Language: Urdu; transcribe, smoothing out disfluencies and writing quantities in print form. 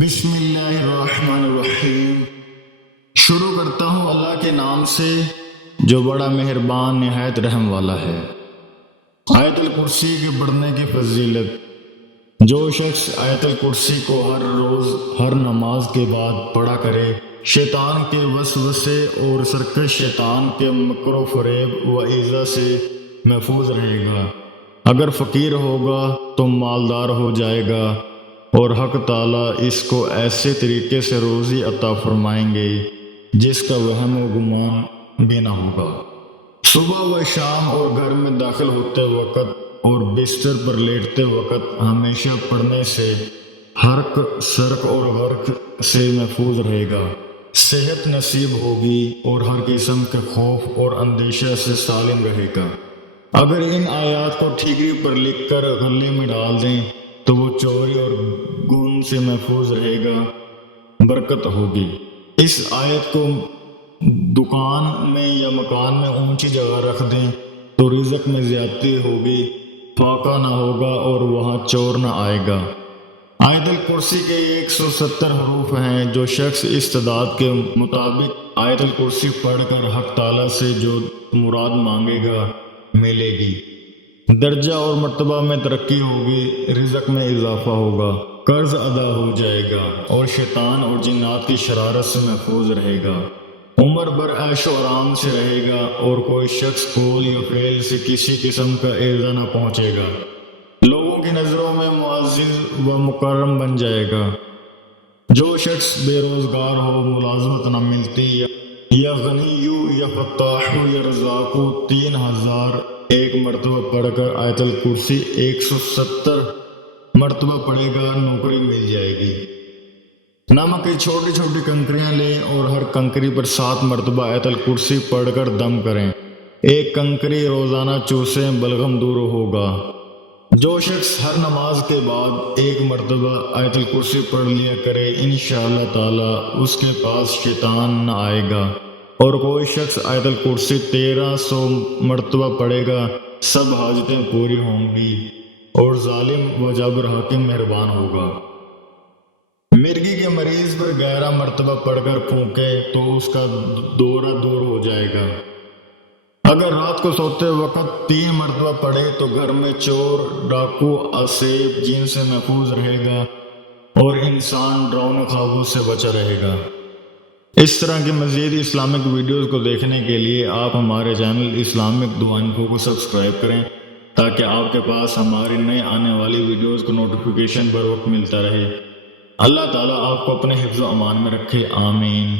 بسم اللہ الرحمن الرحیم۔ شروع کرتا ہوں اللہ کے نام سے جو بڑا مہربان نہایت رحم والا ہے۔ آیت الکرسی کے پڑھنے کی فضیلت۔ جو شخص آیت الکرسی کو ہر روز ہر نماز کے بعد پڑھا کرے، شیطان کے وسوسے اور سرکش شیطان کے مکر و فریب و ایذا سے محفوظ رہے گا۔ اگر فقیر ہوگا تو مالدار ہو جائے گا، اور حق تعالیٰ اس کو ایسے طریقے سے روزی عطا فرمائیں گے جس کا وہم و گمان بھی نہ ہوگا۔ صبح و شام اور گھر میں داخل ہوتے وقت اور بستر پر لیٹتے وقت ہمیشہ پڑھنے سے حرق، سرق اور غرق سے محفوظ رہے گا، صحت نصیب ہوگی اور ہر قسم کے خوف اور اندیشہ سے سالم رہے گا۔ اگر ان آیات کو ٹھیکری پر لکھ کر غلے میں ڈال دیں تو وہ چوری اور گن سے محفوظ رہے گا، برکت ہوگی۔ اس آیت کو دکان میں یا مکان میں اونچی جگہ رکھ دیں تو رزق میں زیادتی ہوگی، فاقہ نہ ہوگا اور وہاں چور نہ آئے گا۔ آیت الکرسی کے 170 حروف ہیں۔ جو شخص استعداد کے مطابق آیت الکرسی پڑھ کر حق تعالیٰ سے جو مراد مانگے گا ملے گی، درجہ اور مرتبہ میں ترقی ہوگی، رزق میں اضافہ ہوگا، قرض ادا ہو جائے گا اور شیطان اور جنات کی شرارت سے محفوظ رہے گا، عمر بھر عیش و آرام سے رہے گا اور کوئی شخص قول یا فعل سے کسی قسم کا ایذا نہ پہنچے گا، لوگوں کی نظروں میں معزز و مکرم بن جائے گا۔ جو شخص بے روزگار ہو، ملازمت نہ ملتی، یا غنیو یا فتاحو یا رزاقو 3000 ایک مرتبہ پڑھ کر آیت الکرسی 170 مرتبہ پڑھے گا، نوکری مل جائے گی۔ نمک کی چھوٹی چھوٹی کنکریاں لیں اور ہر کنکری پر 7 مرتبہ آیت الکرسی پڑھ کر دم کریں، ایک کنکری روزانہ چوسیں، بلغم دور ہوگا۔ جو شخص ہر نماز کے بعد 1 مرتبہ آیت الکرسی پڑھ لیا کرے، انشاءاللہ تعالی اس کے پاس شیطان نہ آئے گا، اور کوئی شخص آیت الکرسی 1300 مرتبہ پڑھے گا، سب حاجتیں پوری ہوں گی اور ظالم و جابر حاکم مہربان ہوگا۔ مرگی کے مریض پر 11 مرتبہ پڑھ کر پھونکے تو اس کا دورہ دور ہو جائے گا۔ اگر رات کو سوتے وقت 3 مرتبہ پڑھے تو گھر میں چور، ڈاکو، آسیب، جن سے محفوظ رہے گا اور انسان ڈراؤنے خوابوں سے بچا رہے گا۔ اس طرح کی مزید اسلامک ویڈیوز کو دیکھنے کے لیے آپ ہمارے چینل اسلامک دعا انفو کو سبسکرائب کریں تاکہ آپ کے پاس ہماری نئے آنے والی ویڈیوز کو نوٹیفیکیشن پر وقت ملتا رہے۔ اللہ تعالیٰ آپ کو اپنے حفظ و امان میں رکھے، آمین۔